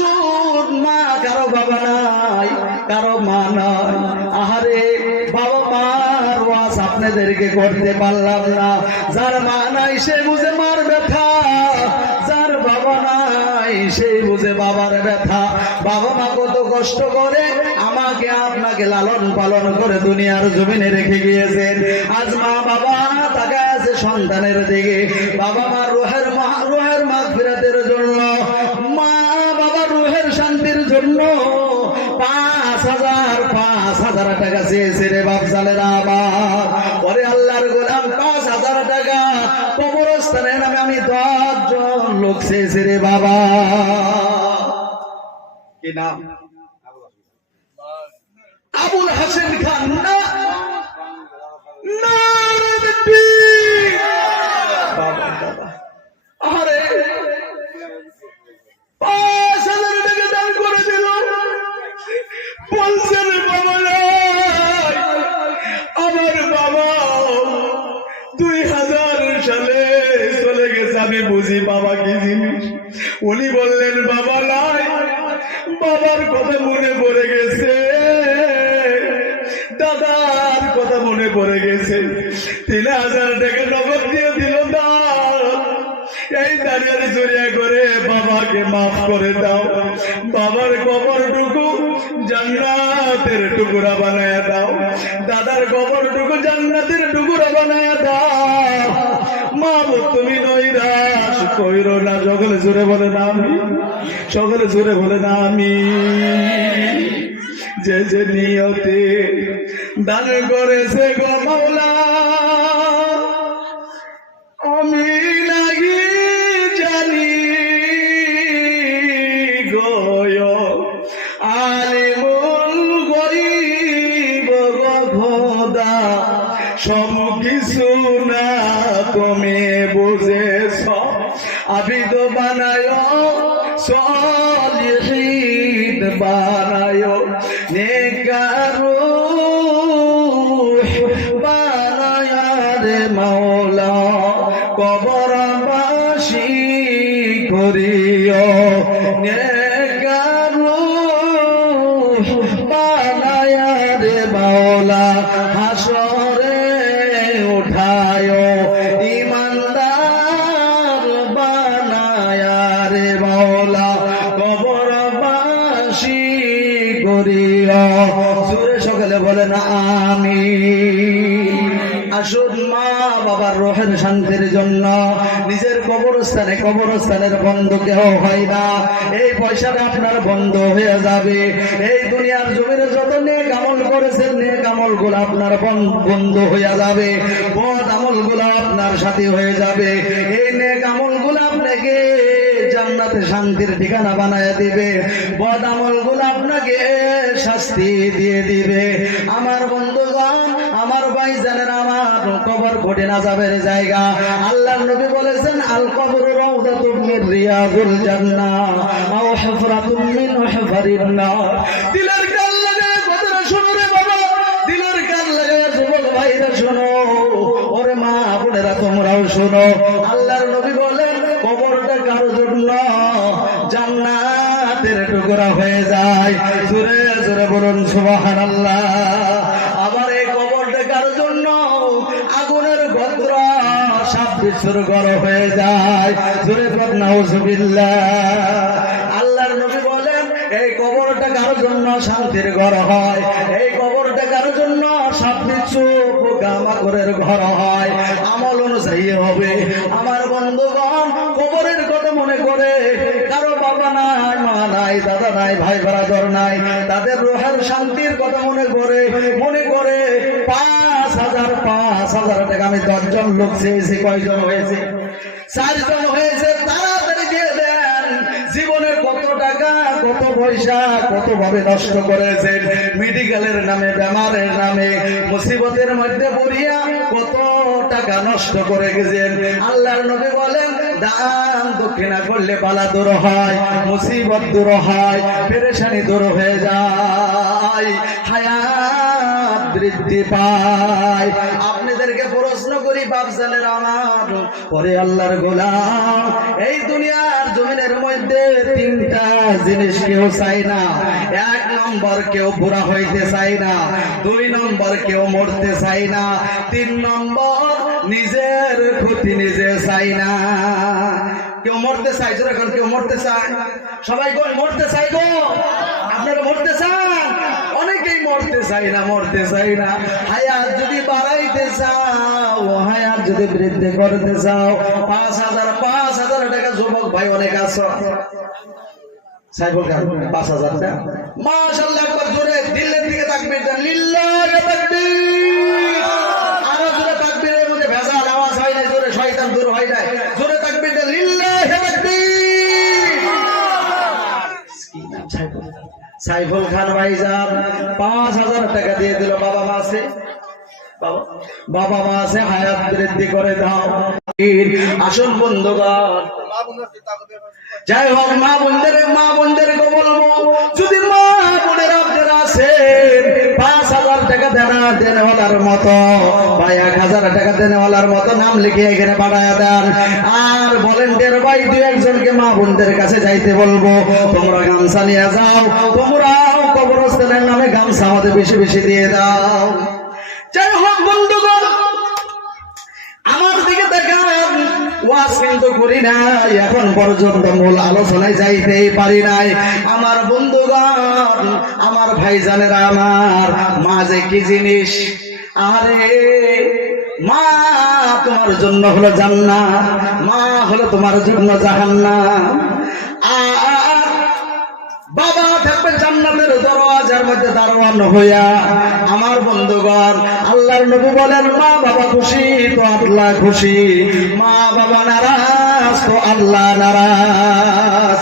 আসুন মা কারও বাবা নাই, কারও মা নাই। আহারে, বাবা মার ওয়াজ আপনাদেরকে করতে পারলাম না। যার মা নাই, সে বুঝে মার ব্যথা। যার বাবা নাই সেই বুঝে বাবার ব্যথা। বাবা মা কত কষ্ট করে আমাকে, আপনাকে লালন পালন করে দুনিয়ার জমিনে রেখে গিয়েছেন। আজ মা, বাবা, তাকে আছে সন্তানের দিকে। বাবা মা, রোহের মা রোহের মা ফিরাতের জন্য মা বাবা রুহের শান্তির জন্য পাঁচ হাজার পাঁচ হাজার টাকা চেয়েছে রে বাপসালের আবার পরে আল্লাহর গোলাম, পাঁচ হাজার টাকা কবরস্থানের নামে আমি দশ জন লোক চেয়েছি রে বাবা। কি নাম? আবুল হাসেন খান। না বুঝি বাবা কি জিনিস? উনি বললেন, বাবা নাই, বাবার কথা মনে পড়ে গেছে। দাদার কথা মনে পড়ে গেছে। তিন হাজার টাকা নগদ দিয়ে দিল এই দাঁড়িয়ে করে বাবাকে মাফ করে দাও। বাবার কবরটুকু জান্নাতের টুকুরা বানায় দাও। দাদার কবরটুকু জান্নাতের টুকুরা বানায় দাও। মা তুমি নৈরাশ কইরো না সকলে জোরে বলে না আমি। সকলে জোরে বলে না আমি। যে যে নিয়তে দান করেছে গো মাওলা আবিদ বানায় সলিহীন বানায় নেকারু বানায় রে মাওলা কবরবাসী করিও নেকারু শান্তির বন্ধ আপনার বন্ধ যাবে। বন্ধ বদ আমলগুলো আপনার সাথে হয়ে যাবে। এই নেক আমলগুলো আপনাকে জান্নাতে শান্তির ঠিকানা বানায় দিবে। বদ আমলগুলো আপনাকে শাস্তি দিয়ে দিবে। আমার বন্ধুগণ আমার ভাই জানেন আমার কবর ঘটে না যাবের জায়গা। আল্লাহ নবী বলেছেন আল কবর রিয়াজুল জান্নাহ আও দিলের কান লাগায় কথাটা শোনো রে বাবা, দিলের কান লাগায় যুবক ভাইরা শোনো। ওরে মা, বোনেরা, তোমরাও শোনো। আল্লাহর নবী বলেন, কবরটা কারও জন্য জান্নাতের টুকরা হয়ে যায়। জোরে জোরে বলুন, সুবহানাল্লাহ আবার এই কবরটা কারও জন্য আগুনের ভদ্র বিশ্বর গড় হয়ে যায়। জোরে নাউজুবিল্লাহ। আল্লাহর নবী বলেন, এই কবরটা কারোর জন্য শান্তির ঘর হয়। এই কবরটা কারোর জন্য সাপ বিচ্ছু পোকামাকড়ের ঘর হয়। আমল অনুযায়ী হবে। আমার বন্ধুগণ, কবরের কথা মনে করে, কারও বাবা নাই, মা নাই, দাদা নাই, ভাই বরাদর নাই, তাদের রোহের শান্তির কথা মনে করে মনে করে হাজার পাঁচ হাজার টাকা আমি দশজন লোক চেয়েছি, কয়জন হয়েছে? চারজন হয়েছে, তাড়াতাড়ি দিয়ে দেন। কত টাকা, কত পয়সা কত ভাবে নষ্ট করেছেন। মেডিকেলের নামে, বেমারের নামে, মুসিবতের মধ্যে পড়িয়া কত টাকা নষ্ট করে গেছেন। আল্লাহর নবী বলেন, দান দক্ষিণা করলে পালা দূর হয়, মুসিবত দূর হয়, পেরেশানি দূর হয়ে যায়, হায়াত বৃদ্ধি পায়। আপনি প্রশ্ন করি বাপজানের আমার। পরে আল্লাহর গোলাম, এই দুনিয়ার জমিনের মধ্যে তিনটা জিনিস কেউ চাই না। এক নম্বর কেউ বুড়া হইতে চাই না, দুই নম্বর কেউ মরতে চাই না, তিন নম্বর নিজের ক্ষতি নিজে চাই না। কেউ মরতে চাই এখন কেউ মরতে চায়। সবাই কোন মরতে চাই গো। আপনারা মরতে চান? অনেকেই মরতে চাই না, মরতে চাই না। হায়াত যদি বাড়াইতে চাও, হায়াত যদি বৃদ্ধি করতে চাও, পাঁচ হাজার পাঁচ হাজার টাকা যুবক ভাই অনেক আস পাঁচ হাজার টাকা। মাশাল্লাহ জোরে দিল্লির দিকে তাকবীর লিল্লাহি তাকবীর আরও জোরে তাকবীরের মধ্যে ভেজাল আওয়াজ হয় না জোরে শয়তান দূর হয় না জোরে তাকবীর দেন লিল্লাহি তাকবীর সাইফুল খান ভাইজান পাঁচ হাজার টাকা দিয়ে দিল বাবা মা আছে। বাবা- মা আছে, হায়াত বৃদ্ধি করে দাও। আসুন বন্ধুগণ। যাই হোক, মা বোনদের মা বোনদের বলব, যদি মা বোনের আছেন ভাই দু একজনকে মা বোনদের কাছে যাইতে বলব, তোমরা গামছা নিয়ে যাও তোমরা কবরস্থানের নামে গামছা আমাদের বেশি বেশি দিয়ে দাও। নাই। এখন পর্যন্ত মূল আলোচনায় পারি নাই। আমার বন্ধুগণ, আমার আমার কি জিনিস? আরে, মা তোমার জন্য হলো জান্নাত, মা হলো তোমার জন্য জাহান্নাম। আর বাবা থাকবে জান্নাতের দরওয়াজার মধ্যে দারোয়ান হইয়া। আমার বন্ধুগণ, আল্লাহর নবী বলেন, মা বাবা খুশি, তো আল্লাহ খুশি। মা বাবা নারাজ তো আল্লাহ নারাজ।